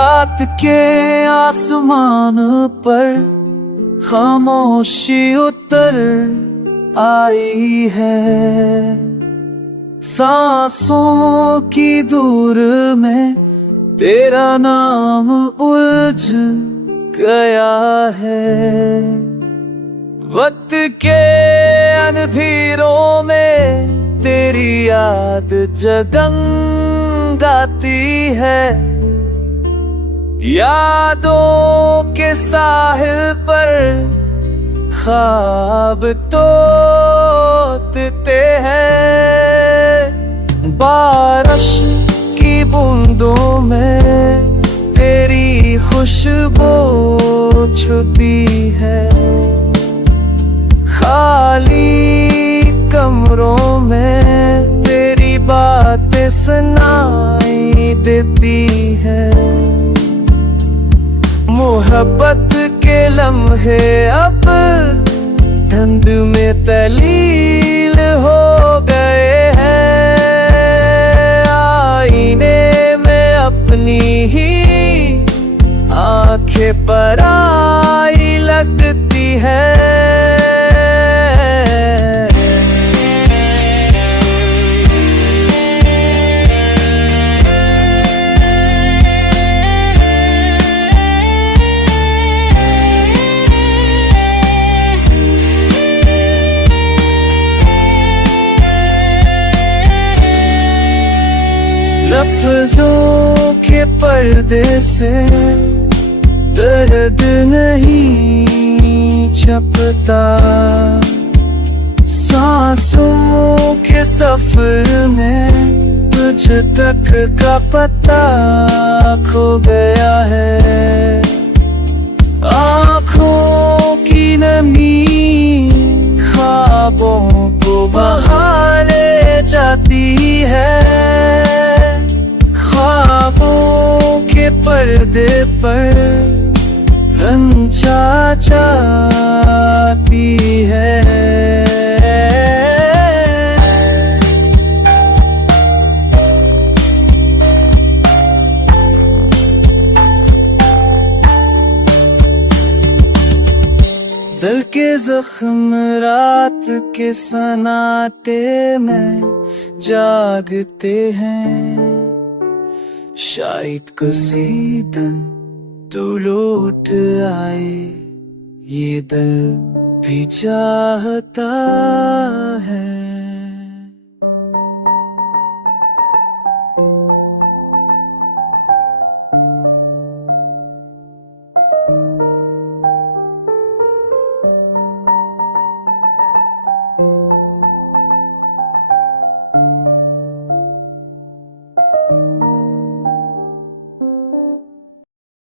रात के आसमान पर खामोशी उतर आई है। सांसों की दूर में तेरा नाम उलझ गया है। वक्त के अंधेरों में तेरी याद जगमगाती है। यादों के साहिल पर ख्वाब तोड़ते हैं। बारिश की बूंदों में तेरी खुशबू छुपी है। खाली कमरों में तेरी बातें सुनाई देती है। मोहब्बत के लम्हे अब धुंध में तलील हो गए हैं। आईने में अपनी ही आंखें पराई लगती है। लफ्जों के पर्दे से दर्द नहीं छपता। सांसों के सफर में तुझ तक का पता खो गया है। आँखों की नमी ख्वाबों को बहा ले जाती है। ख्वाबों के पर्दे पर रंझा जाती है। दिल के जख्म रात के सन्नाटे में जागते हैं। शायद किसी दिन तू लौट आए, ये दिल भी चाहता है।